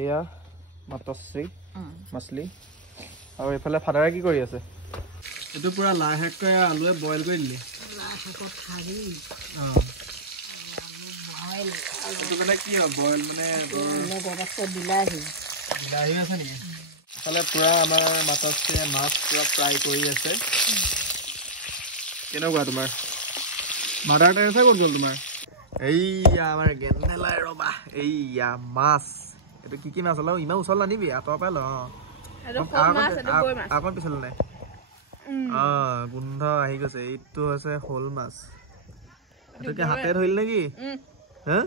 এয়া মাতশ্ৰী মাছলি আৰু এফালে ফাদাৰে কি কৰি আছে? এইটো পুৰা লাই শাকটো আলুৱে বইল কৰি দিলি। এইটো মানে কি হয় বইল মানে বিলাহী আছে নেকি? এফালে পুৰা আমাৰ মাতশ্ৰীয়ে মাছ পুৰা ফ্ৰাই কৰি আছে। কেনেকুৱা তোমাৰ মাদাৰ টেৰেছা ক'ত গ'ল তোমাৰ? এইয়া আমাৰ গেন্দেলাই ৰবা এইয়া মাছ। এইটো কি মাছ হল ইমান ওচৰত নানিবি আঁতৰৰ পৰাই ল আকৌ পিছলে নাই গোন্ধ আহি গৈছে। এইটো হৈছে শ'ল মাছ। এইটোকে হাতে ধৰিল নেকি? হা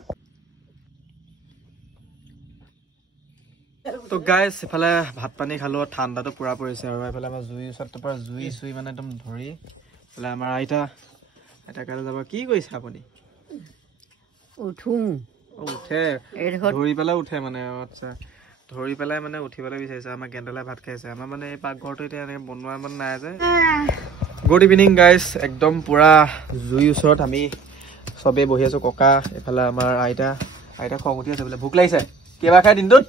তো গাইজ এফালে ভাত পানী খালো ঠাণ্ডাটো পুৰা পৰিছে আৰু এফালে আমাৰ জুইৰ ওচৰত পৰা জুই চুই মানে একদম ধৰি এফালে আমাৰ আইতা কাইলৈ যাব। কি কৰিছে আপুনি? উঠে ধৰি পেলাই উঠে মানে। আচ্ছা ধৰি পেলাই মানে উঠিবলৈ বিচাৰিছে। আমাৰ গেন্দেলাই ভাত খাইছে। আমাৰ মানে এই পাকঘৰটো এতিয়া এনেকৈ বনোৱা মানে নাই যে। Good evening guys. একদম পুৰা জুইৰ ওচৰত আমি চবেই বহি আছো। ককা এফালে আমাৰ আইতা খং উঠি আছে বোলে। ভোক লাগিছে। কেইবাৰ খাই দিনটোত?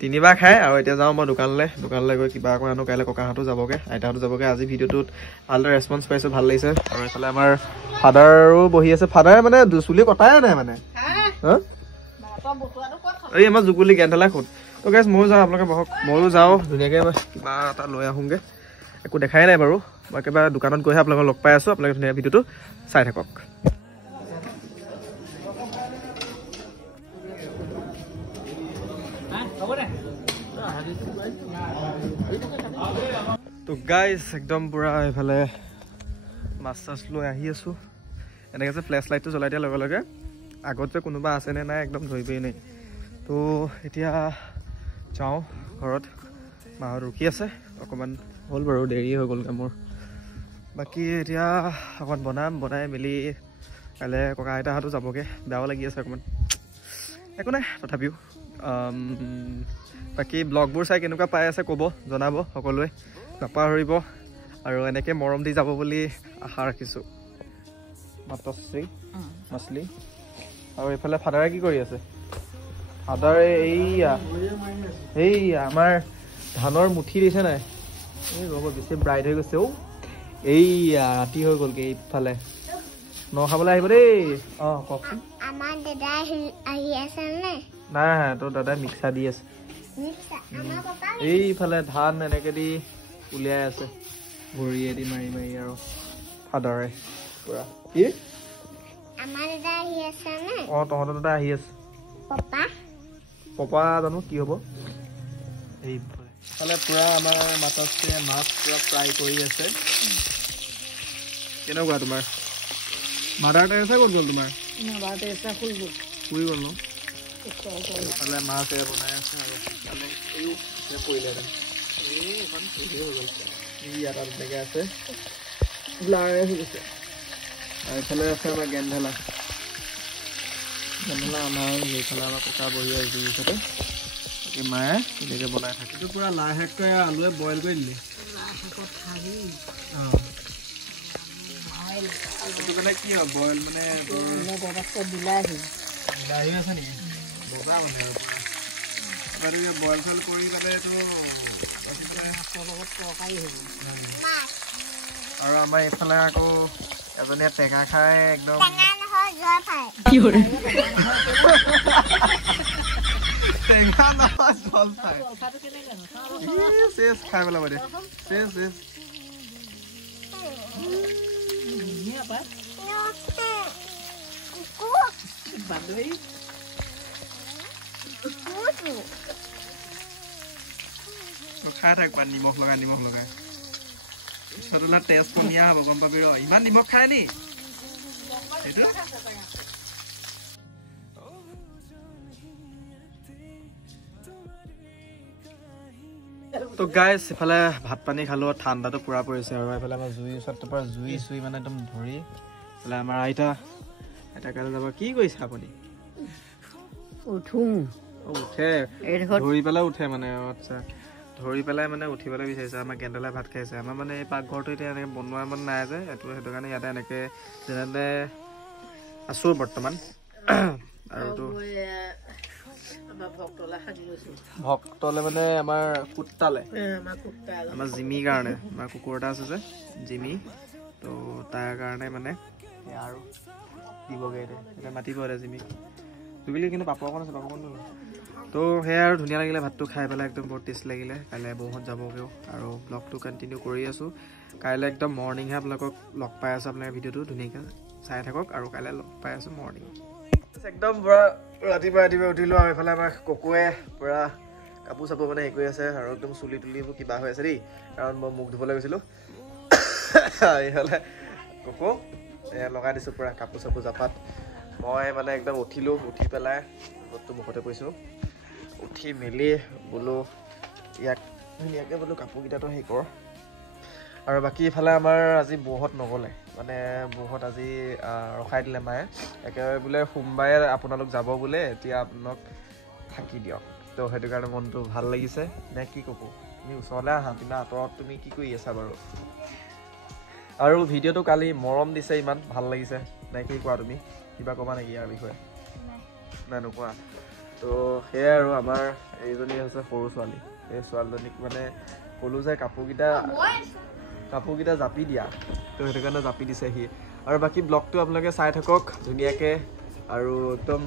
তিনিবাৰ খাই। আৰু এতিয়া যাওঁ মই দোকানলৈ গৈ কিবা আকৌ আনো। কাইলৈ ককাহঁতো যাবগৈ আইতাহঁতো যাবগৈ। আজি ভিডিঅ'টোত ভালদৰে ৰেছপন্স পাইছো, ভাল লাগিছে। আৰু এইফালে আমাৰ ফাদাৰো বহি আছে। ফাদাৰে মানে চুলি কটাই নাই মানে এই আমাৰ জুকুলি গেন্দেলাই খুদ। তো গাইজ ময়ো যাওঁ, আপোনালোকে বহক। ময়ো যাওঁ ধুনীয়াকৈ কিবা এটা লৈ আহোঁগৈ। একো দেখাই নাই বাৰু। মই একেবাৰে দোকানত গৈহে আপোনালোকক লগ পাই আছো। আপোনালোকে ধুনীয়া ভিডিঅ'টো চাই থাকক। তো গাইজ একদম পুৰা এইফালে মাছ চাছ লৈ আহি আছো। এনেকৈ যে ফ্লেছ লাইটটো জ্বলাই দিয়াৰ লগে লগে আগত যে কোনোবা আছেনে নাই একদম ধৰিবই নাই। তো এতিয়া যাওঁ ঘৰত। মাহঁত ৰখি আছে। অকণমান হ'ল বাৰু দেৰি হৈ গ'লগৈ মোৰ। বাকী এতিয়া অকণমান বনাই মেলি কাইলৈ ককা আইতাহঁতো যাবগৈ। বেয়াও লাগি আছে অকণমান। একো নাই তথাপিও। বাকী ব্লগবোৰ চাই কেনেকুৱা পাই আছে ক'ব, জনাব সকলোৱে নাপাহৰিব। আৰু এনেকৈ মৰম দি যাব বুলি আশা ৰাখিছোঁ। মাতশ্ৰী মাছলি আৰু এইফালে ফাদাৰে কি কৰি আছে? ফাদাৰে এইয়া আমাৰ ধানৰ মুঠি দিছে নাই? এই ৰ'ব বেছি ব্ৰাইট হৈ গৈছে। এইয়া ৰাতি হৈ গ'লগৈ। এইফালে ন খাবলৈ আহিব দেই। কওকচোন। আমাৰ দাদা আহি আছে নে? নাই তোৰ দাদাই মিক্সা দি আছে। এইফালে ধান এনেকে দি উলিয়াই আছে ভৰিয়েদি মাৰি মাৰি। আৰু ফাদাৰে পুৰা কি আমাৰ দাদা আহি আছে নে? তহঁতৰ দাদা আহি আছে। পপা জানো কি হ'ব। এইফালে পুৰা আমাৰ মাতশ্ৰীয়ে মাছ পুৰা ফ্ৰাই কৰি আছে। কেনেকুৱা তোমাৰ মাদাৰ টেৰেছা ক'ত গ'ল তোমাৰ? শুই গ'ল ন? এইফালে মাছ এয়া বনাই আছে। আৰু পৰিলে এইখন হৈ গ'ল। ইয়াত তেনেকৈ আছে ব্লাৰে হৈ গৈছে। আৰু এইফালে আছে আমাৰ গেন্দেলা আমাৰ এইফালে আমাৰ ককা বহি আছে জুইৰ ওচৰতে। বাকী মায়ে তেনেকৈ বনাই থাকে। এইটো পুৰা লাই শাকটো আলুৱে বইল কৰি দিলি। এইটো মানে কি হয় বইল মানে বিলাহী আছে নেকি? বগা মানে বইল চইল কৰি পেলাই এইটো আৰু আমাৰ এইফালে আকৌ এজনীয়ে টেঙা খাই একদম টেঙা নহয় জলফাই চেচ খাই পেলাব দে। চেচ খাই থাক বা নিমখ লগাই পিছত টেষ্ট কমিয়া হ'ব গম পাবি। ইমান নিমখ খাই নি সেইটো? তো গাইজ এফালে ভাত পানী খালো ঠাণ্ডাটো পুৰা পৰিছে। আৰু এফালে আমাৰ জুইৰ ওচৰত পৰা জুই চুই মানে একদম ধৰি এফালে আমাৰ আইতা কাইলৈ যাব। কি কৰিছে আপুনি? উঠে ধৰি পেলাই উঠে মানে। আচ্ছা ধৰি পেলাই মানে উঠিবলৈ বিচাৰিছে আমাৰ গেণ্ডালাই ভাত খাইছে আমাৰ মানে এই পাকঘৰটো এতিয়া এনেকৈ বনোৱা মানে নাই যে সেইটো কাৰণে ইয়াতে এনেকৈ যেনে আছোঁ বৰ্তমান আৰু ভক্তলে মানে আমাৰ কুত্তালে আমাৰ জিমি কাৰণে আমাৰ কুকুৰ এটা আছে যে জিমি তো তাৰ কাৰণে মানে আৰু দিবগৈ এতিয়া মাতিব এতিয়া জিমি জুবিলি কিন্তু পাপৰ অকণ আছে পাপৰ অকণ তো সেয়া আৰু ধুনীয়া লাগিলে ভাতটো খাই পেলাই একদম বৰ টেষ্ট লাগিলে কাইলৈ বৌহঁত যাবগৈও আৰু ব্লগটো কণ্টিনিউ কৰি আছোঁ কাইলৈ একদম মৰ্ণিংহে আপোনালোকক লগ পাই আছোঁ আপোনাৰ ভিডিঅ'টো ধুনীয়াকৈ চাই থাকক আৰু কাইলৈ লগ পাই আছোঁ মৰ্ণিং একদম পূৰা ৰাতিপুৱা উঠিলোঁ আৰু এইফালে আমাৰ ককুৱে পূৰা কাপোৰ চাপোৰ মানে হেৰি কৰি আছে আৰু একদম চুলি তুলিবোৰ কিবা হৈ আছে দেই কাৰণ মই মুখ ধুবলৈ গৈছিলোঁ এইফালে ককু লগাই দিছোঁ পূৰা কাপোৰ চাপোৰ জাপাত মই মানে একদম উঠিলোঁ উঠি পেলাই ৰ'দটো মুখতে পৰিছোঁ উঠি মেলি বোলো ইয়াক ধুনীয়াকৈ বোলো কাপোৰকেইটাতো হেৰি কৰ আৰু বাকী ইফালে আমাৰ আজি বৌহঁত নগ'লে মানে বৌহঁত আজি ৰখাই দিলে মায়ে একেবাৰে বোলে সোমবাৰে আপোনালোক যাব বোলে এতিয়া আপোনালোক থাকি দিয়ক তো সেইটো কাৰণে মনটো ভাল লাগিছে নে কি ককু তুমি ওচৰলৈ আহা তুমি আঁতৰত তুমি কি কৰি আছা বাৰু আৰু ভিডিঅ'টো কালি মৰম দিছে ইমান ভাল লাগিছে নে কি কোৱা তুমি কিবা ক'বা নেকি ইয়াৰ বিষয়ে নাই নোকোৱা তো সেয়াই আৰু আমাৰ এইজনী হৈছে সৰু ছোৱালী এই ছোৱালীজনীক মানে ক'লোঁ যে কাপোৰকেইটা জাপি দিয়া তো সেইটো কাৰণে জাপি দিছে সি আৰু বাকী ব্লগটো আপোনালোকে চাই থাকক ধুনীয়াকৈ আৰু একদম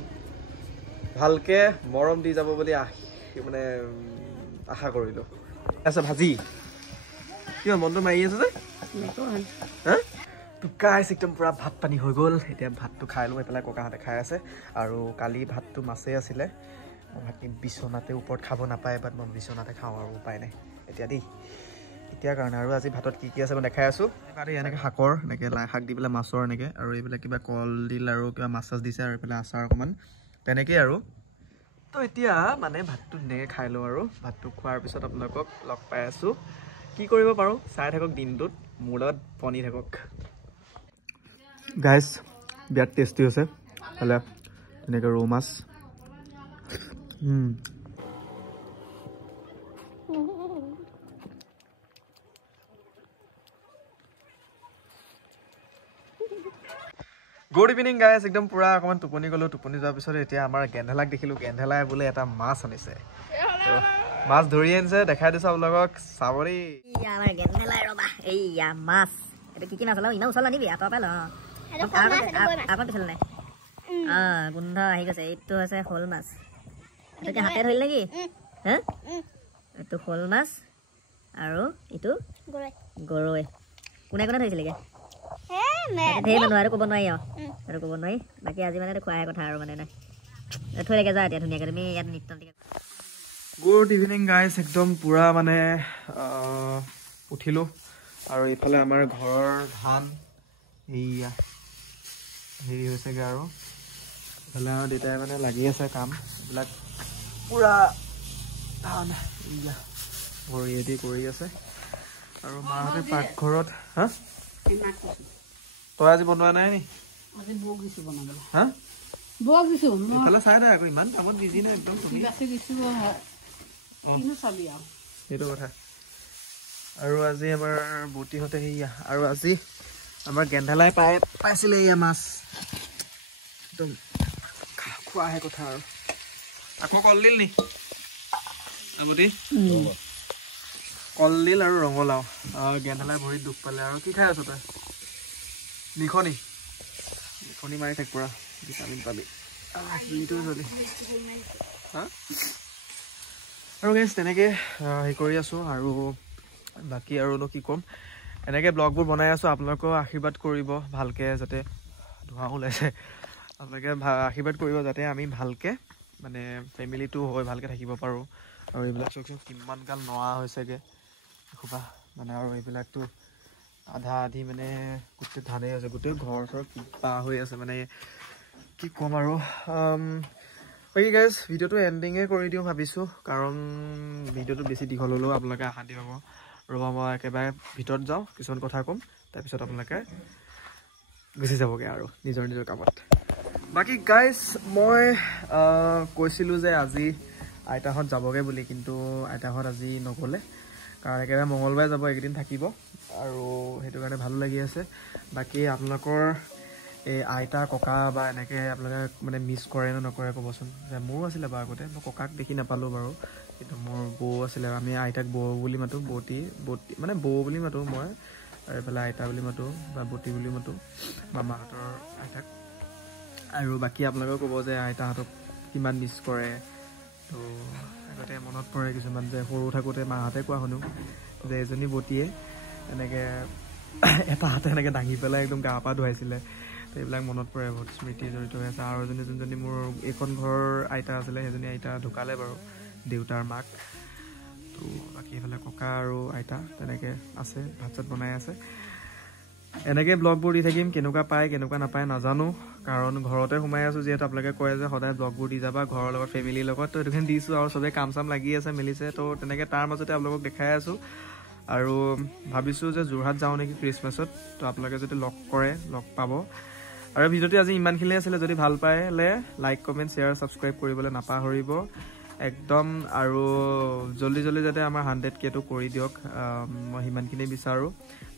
ভালকৈ মৰম দি যাব বুলি মানে আশা কৰিলোঁ আছে ভাজি কিয় মনটো মাৰি আছে যে হা গাইছ একদম পূৰা ভাত পানী হৈ গ'ল এতিয়া ভাতটো খাই লৈ পেলাই ককাহঁতে খাই আছে আৰু কালি ভাতটো মাছেই আছিলে মই ভাতখিনি বিচনাতে ওপৰত খাব নাপায় বাট মই বিচনাতে খাওঁ আৰু উপায় নাই এতিয়া দেই এতিয়াৰ কাৰণে আৰু আজি ভাতত কি আছে মই দেখাই আছোঁ এনেকৈ শাকৰ এনেকৈ লাই শাক দি পেলাই মাছৰ এনেকৈ আৰু এইবিলাক কিবা কলডিল আৰু কিবা মাছ চাছ দিছে আৰু এইফালে আচাৰ অকণমান তেনেকেই আৰু তো এতিয়া মানে ভাতটো ধুনীয়াকৈ খাই লওঁ আৰু ভাতটো খোৱাৰ পিছত আপোনালোকক লগ পাই আছোঁ কি কৰিব পাৰোঁ চাই থাকক দিনটোত মোৰ লগত বনি থাকক গাইছ বিৰাট টেষ্টি হৈছে হ'লে তেনেকৈ ৰৌ মাছ গুড ইভিনিং গাইজ একদম পূৰা অকণমান টোপনি গ'লোঁ টোপনি যোৱাৰ পিছত এতিয়া আমাৰ গেন্ধেলাক দেখিলোঁ গেন্ধেলাই বোলে এটা মাছ আনিছে মাছ ধৰি আনিছে দেখাই দিছোঁ আপোনালোকক চাব দেই এইয়া মাছ এইটো কি মাছ ইমান ওচৰত আনিবি আঁতৰ পাই আকৌ পিছলে নাই গোন্ধ আহি গৈছে এইটো হৈছে শ'ল মাছ এইটো হাতে ধৰিল নেকি হা এইটো শ'ল মাছ আৰু এইটো গৰৈ কোনে কোনে ধৰিছিলেগৈ ধেৰ মানুহ আৰু ক'ব নোৱাৰি আৰু ক'ব নোৱাৰি বাকী আজি মানে খোৱাহে কথা আৰু মানে নাই থৈ লাগে যা এতিয়া ধুনীয়াকৈ তুমি ইয়াত নৃত্য গুড ইভিনিং গাইজ একদম পূৰা মানে উঠিলোঁ আৰু এইফালে আমাৰ ঘৰৰ ধান এইয়া হেৰি হৈছেগৈ আৰু এইফালে আমাৰ দেউতাই মানে লাগি আছে কাম এইবিলাক পূৰা ধান এইয়া ভৰিয়েদি কৰি আছে আৰু মাহঁতে পাকঘৰত হা তই আজি বনোৱা নাই নি হা এইফালে চাই নাই আকৌ ইমান কামত বিজি নাই একদম সেইটো কথা আৰু আজি আমাৰ বুটিহঁতে সেয়া আৰু আজি আমাৰ গেন্ধালাই পাইছিলে এয়া মাছ একদম খোৱাহে কথা আৰু আকৌ কলডিল নি আমতি কলডিল আৰু ৰঙালাও গেন্ধালাই ভৰিত দুখ পালে আৰু কি খাই আছ তই নিখনি মাৰি থাক পৰা ভিটামিন পাবি হা আৰু গেছ তেনেকৈ হেৰি কৰি আছোঁ আৰু বাকী আৰুনো কি ক'ম এনেকৈ ব্লগবোৰ বনাই আছোঁ আপোনালোকেও আশীৰ্বাদ কৰিব ভালকৈ যাতে ধোঁৱা ওলাইছে আপোনালোকে আশীৰ্বাদ কৰিব যাতে আমি ভালকৈ মানে ফেমিলিটো হৈ ভালকৈ থাকিব পাৰোঁ আৰু এইবিলাক চাওকচোন কিমান গাল নৰা হৈছেগৈ এসোপা মানে আৰু এইবিলাকতো আধা আধি মানে গোটেই ধানেই হৈছে গোটেই ঘৰ চৰ কিবা হৈ আছে মানে কি ক'ম আৰু বাকী গাইজ ভিডিঅ'টো এণ্ডিঙে কৰি দিওঁ ভাবিছোঁ কাৰণ ভিডিঅ'টো বেছি দীঘল হ'লেও আপোনালোকে অশান্তি পাব ৰ'বা মই একেবাৰে ভিতৰত যাওঁ কিছুমান কথা ক'ম তাৰপিছত আপোনালোকে গুচি যাবগৈ আৰু নিজৰ কামত বাকী গাইজ মই কৈছিলোঁ যে আজি আইতাহঁত যাবগৈ বুলি, কিন্তু আইতাহঁত আজি নগ'লে, কাৰণ একেবাৰে মঙলবাৰে যাব, এইকেইদিন থাকিব, আৰু সেইটো কাৰণে ভালো লাগি আছে। বাকী আপোনালোকৰ এই আইতা ককা বা এনেকৈ আপোনালোকে মানে মিছ কৰে নে নকৰে ক'বচোন। যে মোৰো আছিলে বাৰু আগতে, মই ককাক দেখি নাপালোঁ বাৰু, কিন্তু মোৰ বৌ আছিলে, আমি আইতাক বৌ বুলি মাতোঁ, বৌতি মানে বৌ বুলি মাতোঁ মই, আৰু এইফালে আইতা বুলি মাতোঁ বা বৌতি বুলি মাতোঁ মামাহঁতৰ আইতাক। আৰু বাকী আপোনালোকেও ক'ব যে আইতাহঁতক কিমান মিছ কৰে। তো আগতে মনত পৰে কিছুমান, যে সৰু থাকোঁতে মাহঁতে কোৱা শুনো যে এজনী বৌতিয়ে এনেকৈ এটা হাতে এনেকৈ দাঙি পেলাই একদম গা পা ধুৱাইছিলে। তো এইবিলাক মনত পৰে, বহুত স্মৃতি জড়িত হৈ আছে। আৰু যোনজনী মোৰ এইখন ঘৰৰ আইতা আছিলে, সেইজনী আইতা ঢুকালে বাৰু, দেউতাৰ মাক। তো বাকী এইফালে ককা আৰু আইতা তেনেকৈ আছে, ভাত চাত বনাই আছে। এনেকৈ ব্লগবোৰ দি থাকিম, কেনেকুৱা পায় কেনেকুৱা নাপায় নাজানো, কাৰণ ঘৰতে সোমাই আছোঁ যিহেতু। আপোনালোকে কয় যে সদায় ব্লগবোৰ দি যাবা ঘৰৰ লগত, ফেমিলিৰ লগত, তো সেইটোখিনি দিছোঁ। আৰু চবেই কাম চাম লাগি আছে, মেলিছে, তো তেনেকৈ তাৰ মাজতে আপোনালোকক দেখাই আছোঁ। আৰু ভাবিছোঁ যে যোৰহাট যাওঁ নেকি খ্ৰীষ্টমাছত, তো আপোনালোকে যদি লগ কৰে লগ পাব। আৰু ভিডিঅ'টো আজি ইমানখিনিয়ে আছিলে। যদি ভাল পালে লাইক কমেণ্ট শ্বেয়াৰ ছাবস্ক্ৰাইব কৰিবলৈ নাপাহৰিব একদম। আৰু জল্দি যাতে আমাৰ 100K কৰি দিয়ক, মই সিমানখিনি বিচাৰোঁ।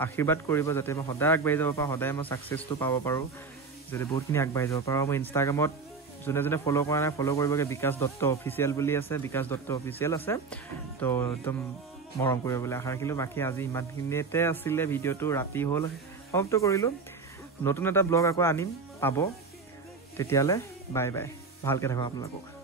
আশীৰ্বাদ কৰিব যাতে মই সদায় আগবাঢ়ি যাব পাৰোঁ, সদায় মই ছাকচেছটো পাব পাৰোঁ, যদি বহুতখিনি আগবাঢ়ি যাব পাৰোঁ। মই ইনষ্টাগ্ৰামত যোনে ফ'ল' কৰা নাই ফ'ল' কৰিবগৈ, বিকাশ দত্ত অফিচিয়েল বুলি আছে, বিকাশ দত্ত অফিচিয়েল আছে। তো একদম মৰম কৰিব বুলি আশা ৰাখিলোঁ। বাকী আজি ইমানখিনিতে আছিলে ভিডিঅ'টো, ৰাতি হ'ল, সমাপ্ত কৰিলোঁ। নতুন এটা ব্লগ আকৌ আনিম, পাব। তেতিয়ালৈ বাই বাই, ভালকৈ থাকক আপোনালোকক।